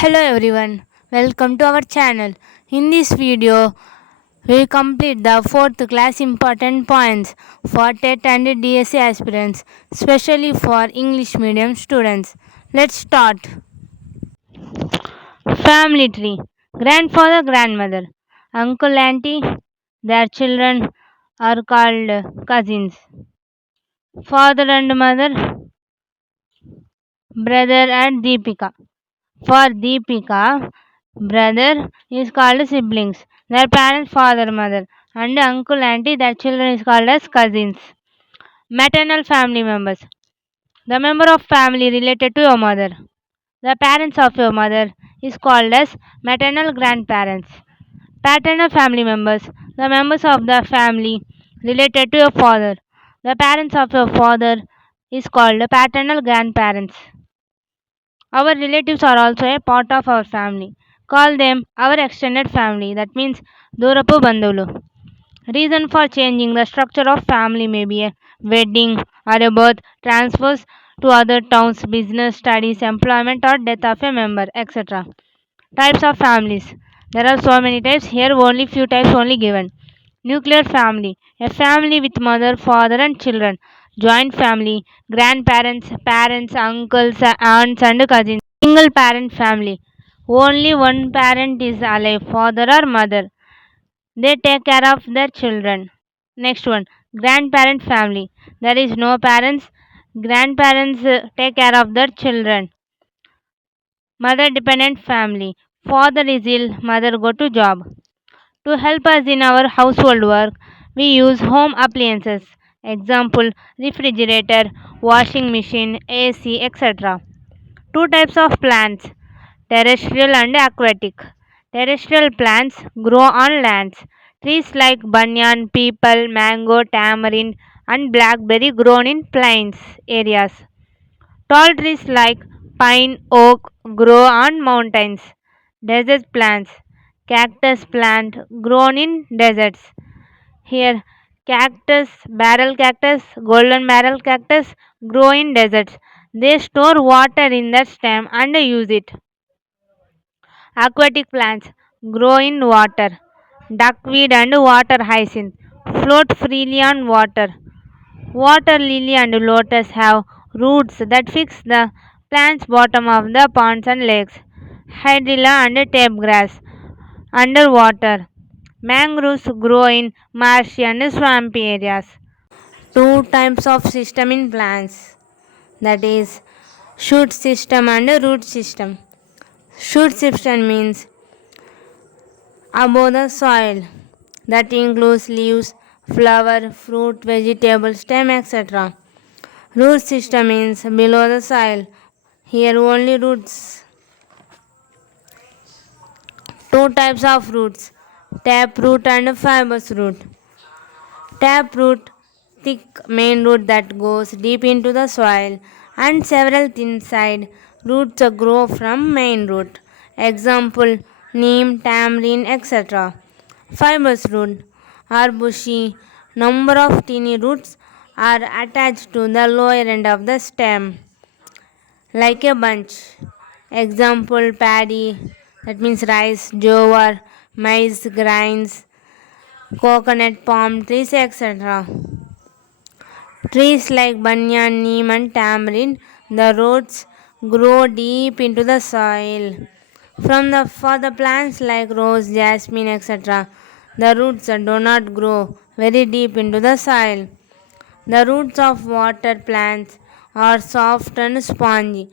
Hello everyone, welcome to our channel. In this video, we complete the 4th class important points for TET and DSC aspirants, especially for English medium students. Let's start. Family tree. Grandfather, grandmother, uncle, auntie, their children are called cousins. Father and mother, brother and Deepika. For Deepika, brother is called siblings. Their parents, father, mother, and uncle, auntie, their children is called as cousins. Maternal family members. The member of family related to your mother. The parents of your mother is called as maternal grandparents. Paternal family members. The members of the family related to your father. The parents of your father is called paternal grandparents. Our relatives are also a part of our family. Call them our extended family. That means Durapu Bandulu. Reason for changing the structure of family may be a wedding or a birth, transfers to other towns, business, studies, employment, or death of a member, etc. Types of families. There are so many types. Here only few types only given. Nuclear family. A family with mother, father, and children. Joint family. Grandparents, parents, uncles, aunts, and cousins. Single parent family. Only one parent is alive, father or mother. They take care of their children. Next one. Grandparent family. There is no parents. Grandparents take care of their children. Mother dependent family. Father is ill, mother go to job. To help us in our household work, we use home appliances. Example, refrigerator, washing machine, AC, etc. Two types of plants, terrestrial and aquatic. Terrestrial plants grow on lands. Trees like banyan, peepal, mango, tamarind, and blackberry grown in plains areas. Tall trees like pine, oak grow on mountains. Desert plants, cactus plant grown in deserts. Here, cactus, barrel cactus, golden barrel cactus grow in deserts. They store water in their stem and use it. Aquatic plants grow in water. Duckweed and water hyacinth float freely on water. Water lily and lotus have roots that fix the plant's bottom of the ponds and lakes. Hydrilla and tape grass underwater. Mangroves grow in marshy and swampy areas. Two types of system in plants, that is shoot system and root system. Shoot system means above the soil, that includes leaves, flower, fruit, vegetable, stem, etc. Root system means below the soil. Here only roots. Two types of roots, tap root and fibrous root. Tap root, thick main root that goes deep into the soil, and several thin side roots grow from main root. Example, neem, tamarind, etc. Fibrous root are bushy. Number of tiny roots are attached to the lower end of the stem like a bunch. Example, paddy, that means rice, jowar, maize grains, coconut, palm trees, etc. Trees like banyan, neem, and tamarind, the roots grow deep into the soil. For the plants like rose, jasmine, etc., the roots do not grow very deep into the soil. The roots of water plants are soft and spongy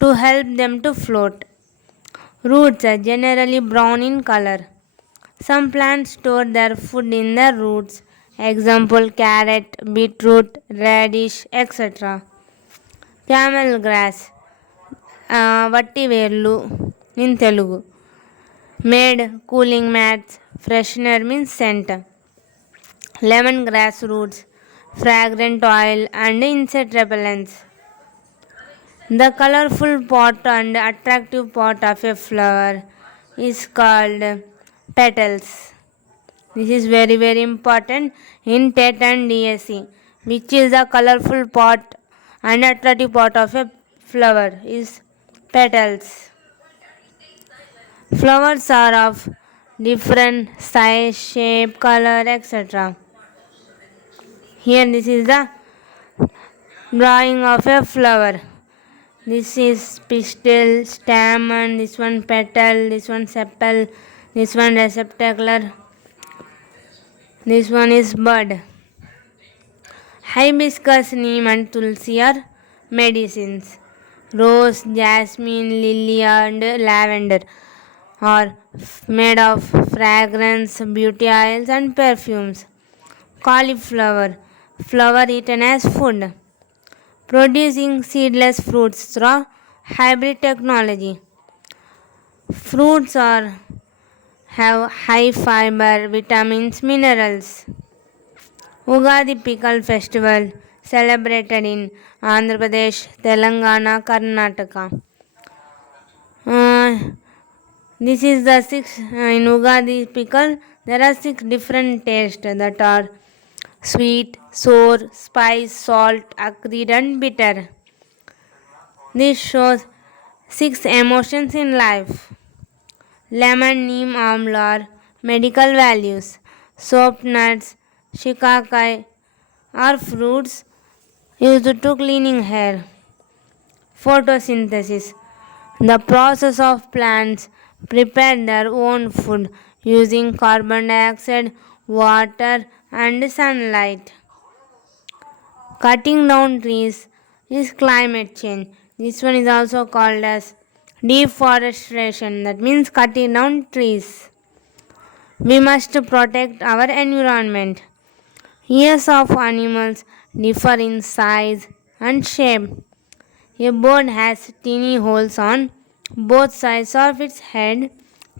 to help them to float. Roots are generally brown in color. Some plants store their food in their roots. Example, carrot, beetroot, radish, etc. Camel grass, వట్టి వేర్లు in Telugu. Made cooling mats, freshener means scent. Lemongrass roots, fragrant oil and insect repellents. The colorful pot and attractive pot of a flower is called petals. This is very important in TET and DSC. Which is the colorful pot and attractive pot of a flower is petals. Flowers are of different size, shape, color, etc. Here, this is the drawing of a flower. This is pistil, stamen, this one petal, this one sepal, this one receptacular, this one is bud. Hibiscus, neem and tulsi are medicines. Rose, jasmine, lily and lavender are made of fragrance, beauty oils and perfumes. Cauliflower, flower eaten as food. Producing seedless fruits through hybrid technology. Fruits have high fiber, vitamins, minerals. Ugadi Pickle Festival celebrated in Andhra Pradesh, Telangana, Karnataka. Uh, this is the six in Ugadi pickle. There are six different tastes that are sweet, sour, spice, salt, acrid, and bitter. This shows six emotions in life. Lemon, neem, amla are medical values. Soap nuts, shikakai are fruits used to cleaning hair. Photosynthesis, the process of plants prepare their own food using carbon dioxide, water, and sunlight. Cutting down trees is climate change. This one is also called as deforestation, that means cutting down trees. We must protect our environment. Ears of animals differ in size and shape. A bird has tiny holes on both sides of its head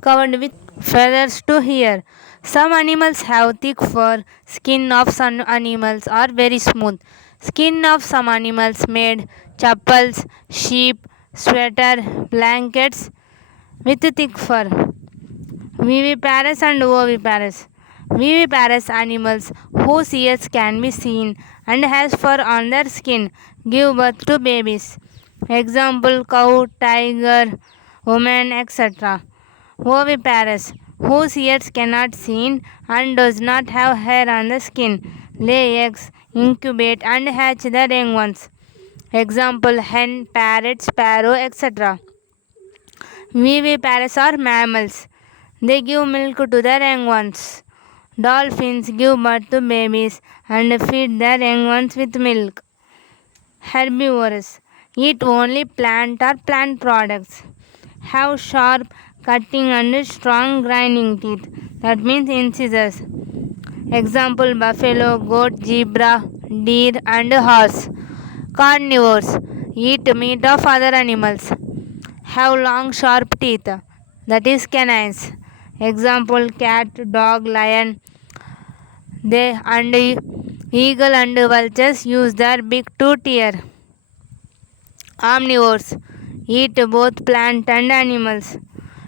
covered with feathers to hear. Some animals have thick fur. Skin of some animals are very smooth. Skin of some animals made chappals, sheep, sweater, blankets with thick fur. Viviparous and oviparous. Viviparous animals whose ears can be seen and has fur on their skin give birth to babies. Example cow, tiger, woman, etc. Oviparous, whose ears cannot seen and does not have hair on the skin, lay eggs, incubate and hatch their young ones. Example hen, parrot, sparrow, etc. Viviparous are mammals. They give milk to their young ones. Dolphins give birth to babies and feed their young ones with milk. Herbivorous eat only plant or plant products. Have sharp cutting and strong grinding teeth. That means incisors. Example buffalo, goat, zebra, deer, and horse. Carnivores eat meat of other animals. Have long sharp teeth. That is canines. Example cat, dog, lion. They and eagle and vultures use their beak to tear. Omnivores eat both plant and animals.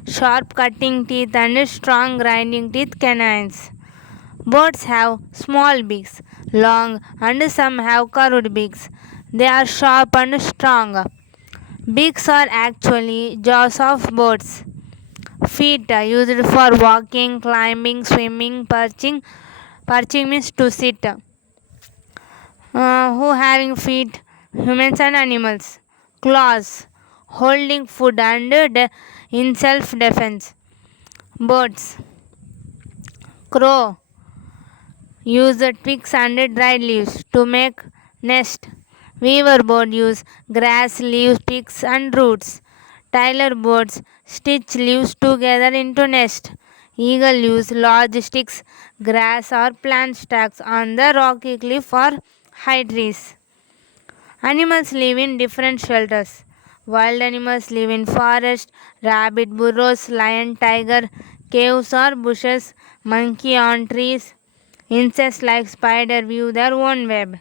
Sharp cutting teeth and strong grinding teeth canines. Birds have small beaks, long, and some have curved beaks. They are sharp and strong. Beaks are actually jaws of birds. Feet are used for walking, climbing, swimming, perching. Perching means to sit. Who having feet? Humans and animals. Claws, holding food and in self-defense. Birds. Crow use twigs and dried leaves to make nest. Weaver bird use grass, leaves, twigs and roots. Tyler birds stitch leaves together into nest. Eagle use large sticks, grass or plant stalks on the rocky cliff or high trees. Animals live in different shelters. Wild animals live in forest, rabbit burrows, lion, tiger, caves or bushes, monkey on trees. Insects like spider weave their own web.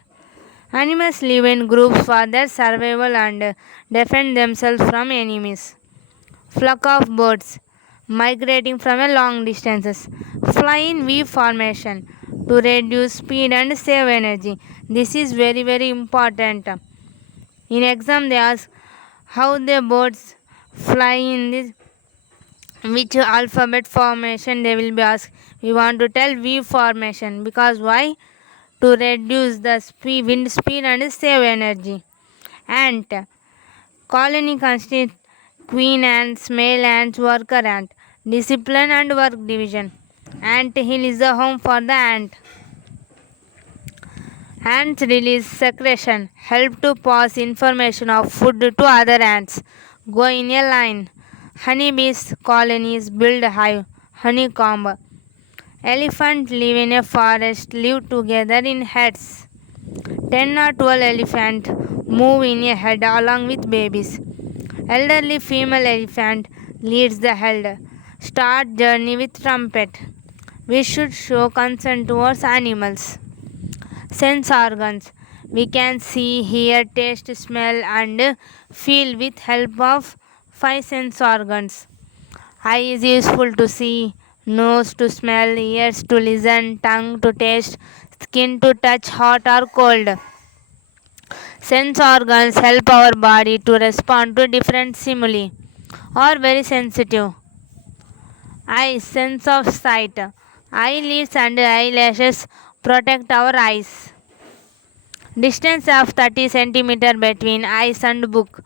Animals live in groups for their survival and defend themselves from enemies. Flock of birds migrating from a long distances fly in V formation to reduce speed and save energy. This is very important. In exam they ask how the birds fly in this Which alphabet formation they will be asked? We want to tell V formation, because why? To reduce the wind speed and save energy. Ant. Colony consists queen ants, male ants, worker ant. Discipline and work division. Ant hill is the home for the ant. Ants release secretion, help to pass information of food to other ants. Go in a line. Honeybees colonies build hive, honeycomb. Elephants live in a forest, live together in herds. 10 or 12 elephants move in a herd along with babies. Elderly female elephant leads the herd. Start journey with trumpet. We should show concern towards animals. Sense organs. We can see, hear, taste, smell, and feel with help of 5 sense organs. Eye is useful to see, nose to smell, ears to listen, tongue to taste, skin to touch hot or cold. Sense organs help our body to respond to different stimuli, are very sensitive. Eye, sense of sight. Eyelids and eyelashes protect our eyes. Distance of 30 cm between eyes and book.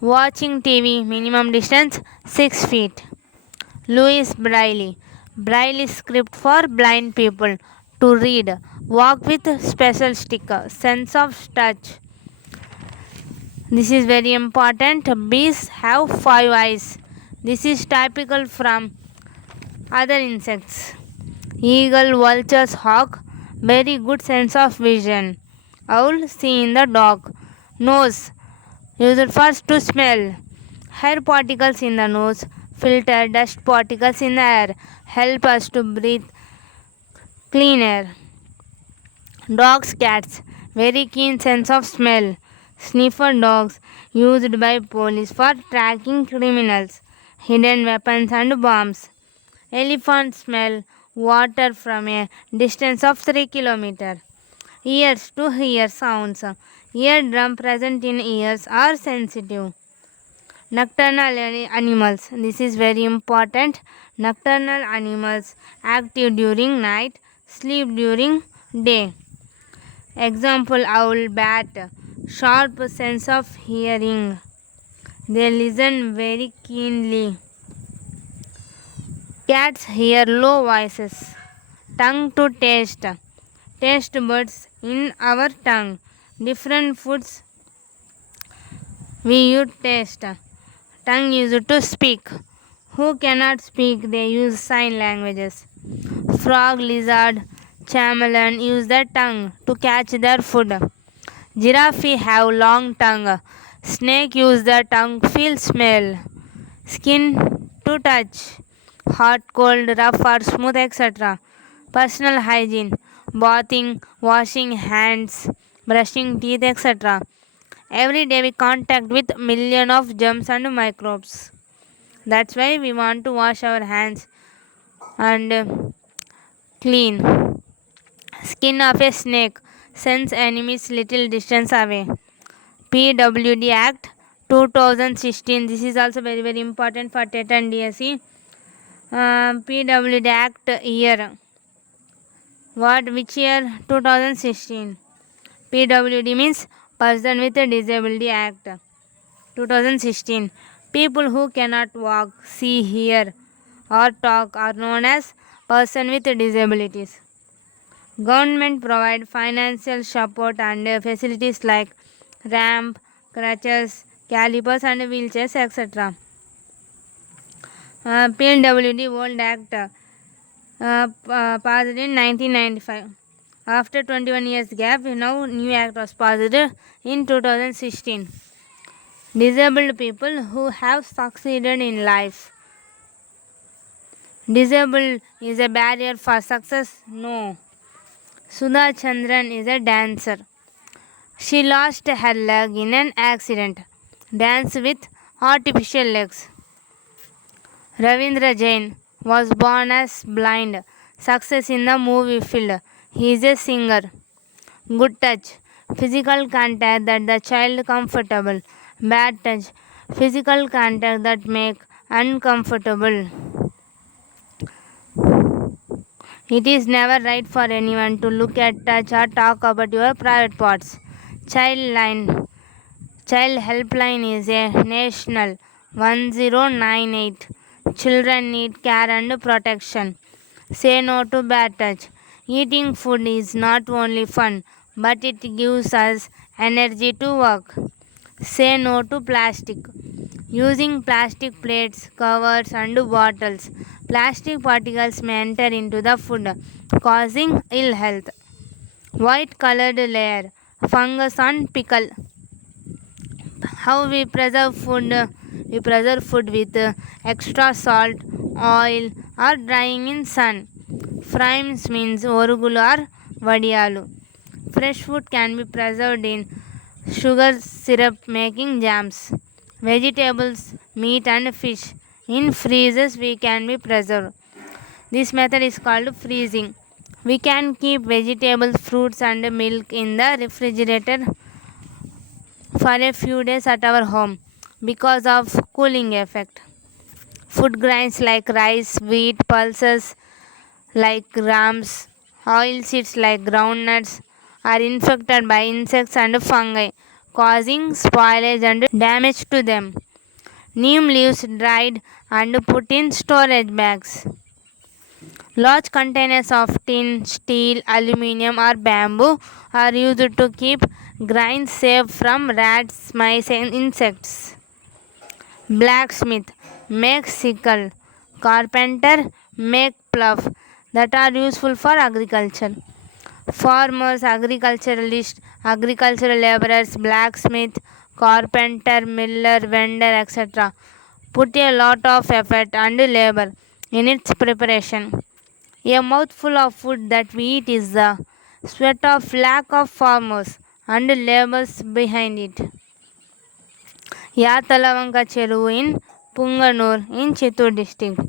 Watching TV, minimum distance 6 feet. Louis Braille. Braille script for blind people to read. Walk with special sticker. Sense of touch. This is very important. Bees have 5 eyes. This is typical from other insects. Eagle, vultures, hawk, very good sense of vision. Owl, see in the dark. Nose, used first to smell. Hair particles in the nose filter dust particles in the air, help us to breathe clean air. Dogs, cats, very keen sense of smell. Sniffer dogs, used by police for tracking criminals, hidden weapons and bombs. Elephants smell water from a distance of 3 km. Ears to hear sounds. Eardrum present in ears are sensitive. Nocturnal animals. This is very important. Nocturnal animals active during night, sleep during day. Example, owl, bat. Sharp sense of hearing. They listen very keenly. Cats hear low voices. Tongue to taste. Taste buds in our tongue. Different foods we use taste. Tongue used to speak. Who cannot speak, they use sign languages. Frog, lizard, chameleon use their tongue to catch their food. Giraffe have long tongue. Snake use their tongue feel smell. Skin to touch. Hot, cold, rough or smooth, etc. Personal hygiene. Bathing, washing hands, brushing teeth, etc. Every day we contact with millions of germs and microbes. That's why we want to wash our hands and clean. Skin of a snake sends enemies little distance away. PWD Act 2016. This is also very very important for TET and DSC. PWD Act year. Which year? 2016. PWD means Person with a Disability Act 2016. People who cannot walk, see, hear or talk are known as person with disabilities. Government provide financial support and facilities like ramp, crutches, calipers and wheelchairs, etc. PWD World Act passed in 1995. After 21 years gap, now new act was passed in 2016. Disabled people who have succeeded in life. Disabled is a barrier for success? No. Sudha Chandran is a dancer. She lost her leg in an accident. Dance with artificial legs. Ravindra Jain was born as blind. Success in the movie field. He is a singer. Good touch. Physical contact that the child comfortable. Bad touch. Physical contact that make uncomfortable. It is never right for anyone to look at, touch, or talk about your private parts. Child Helpline is a national 1098. Children need care and protection. Say no to bad touch. Eating food is not only fun, but it gives us energy to work. Say no to plastic. Using plastic plates, covers, and bottles. Plastic particles may enter into the food, causing ill health. White colored layer. Fungus on pickle. How we preserve food? We preserve food with extra salt, oil, or drying in sun. Frames means orugulu or vadiyalu. Fresh food can be preserved in sugar syrup making jams. Vegetables, meat, and fish in freezers we can be preserved. This method is called freezing. We can keep vegetables, fruits, and milk in the refrigerator for a few days at our home because of cooling effect. Food grains like rice, wheat, pulses like grams, oil seeds like groundnuts are infected by insects and fungi, causing spoilage and damage to them. Neem leaves dried and put in storage bags. Large containers of tin, steel, aluminium, or bamboo are used to keep grains safe from rats, mice, and insects. Blacksmith make sickle. Carpenter make plough that are useful for agriculture. Farmers, agriculturalists, agricultural laborers, blacksmith, carpenter, miller, vendor, etc. put a lot of effort and labor in its preparation. A mouthful of food that we eat is the sweat of lakh of farmers and laborers behind it. Yatalavanka Cheruvu in Punganur in Chittoor district.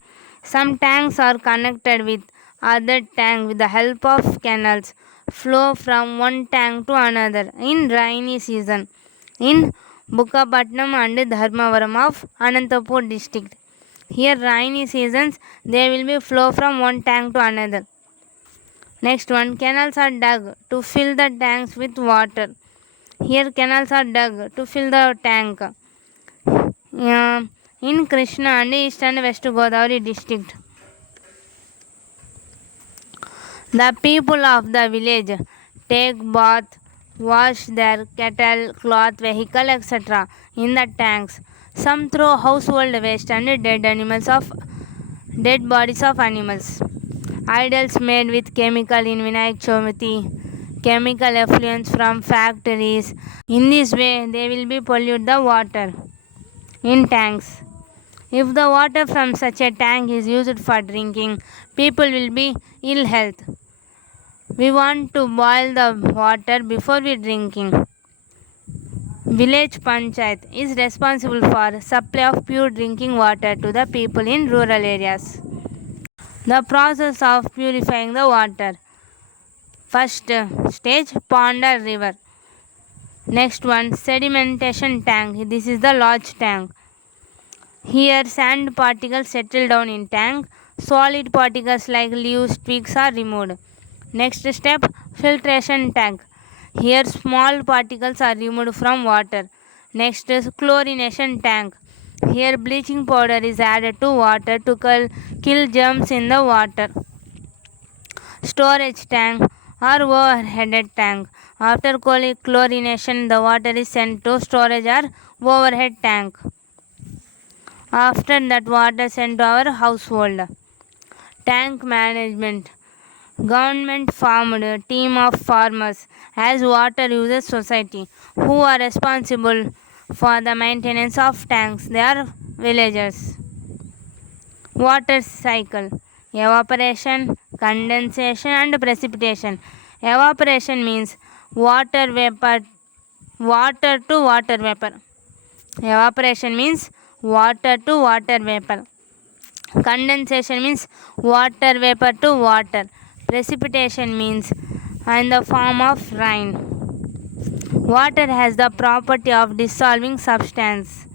Some tanks are connected with other tank with the help of canals flow from one tank to another in rainy season in Bukkapatnam and Dharmavaram of Anantapur district. Here rainy seasons they will be flow from one tank to another. Next one, canals are dug to fill the tanks with water. Here canals are dug to fill the tank. In Krishna and East and West Godavari district. The people of the village take bath, wash their cattle, cloth, vehicle, etc. in the tanks. Some throw household waste and dead bodies of animals. Idols made with chemical in Vinayak Chavithi, chemical effluents from factories. In this way, they will be pollute the water in tanks. If the water from such a tank is used for drinking, people will be ill health. We want to boil the water before we drinking. Village Panchayat is responsible for supply of pure drinking water to the people in rural areas. The process of purifying the water. First stage, pond or river. Next one, sedimentation tank. This is the large tank. Here sand particles settle down in tank. Solid particles like leaves, twigs are removed. Next step, filtration tank. Here small particles are removed from water. Next is chlorination tank. Here bleaching powder is added to water to kill germs in the water. Storage tank or overhead tank. After chlorination, the water is sent to storage or overhead tank. After that, water sent to our household. Tank management. Government formed a team of farmers as water users society who are responsible for the maintenance of tanks. They are villagers. Water cycle. Evaporation, condensation and precipitation. Evaporation means water to water vapor. Evaporation means water to water vapor. Condensation means water vapor to water. Precipitation means in the form of rain. Water has the property of dissolving substance.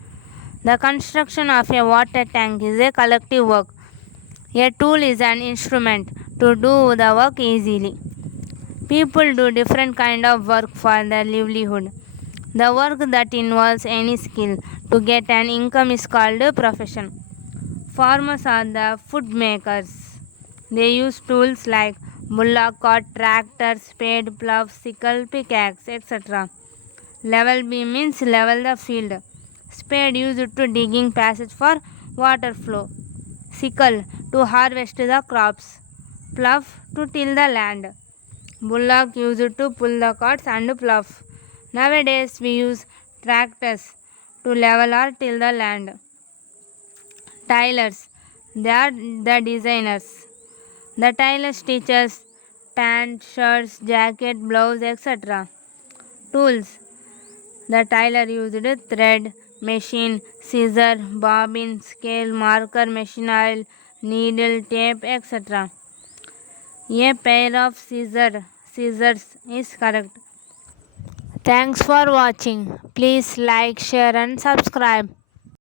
The construction of a water tank is a collective work. A tool is an instrument to do the work easily. People do different kind of work for their livelihood. The work that involves any skill to get an income is called a profession. Farmers are the food makers. They use tools like bullock cart, tractor, spade, plough, sickle, pickaxe, etc. Level B means level the field. Spade used to digging passage for water flow. Sickle to harvest the crops. Plough to till the land. Bullock used to pull the carts and plough. Nowadays we use tractors to level or till the land. Tailors, they are the designers. The tailor stitches pants, shirts, jacket, blouse, etc. Tools, the tailor used thread, machine, scissor, bobbin, scale, marker, machine oil, needle, tape, etc. A pair of scissors is correct. Thanks for watching. Please like, share and subscribe.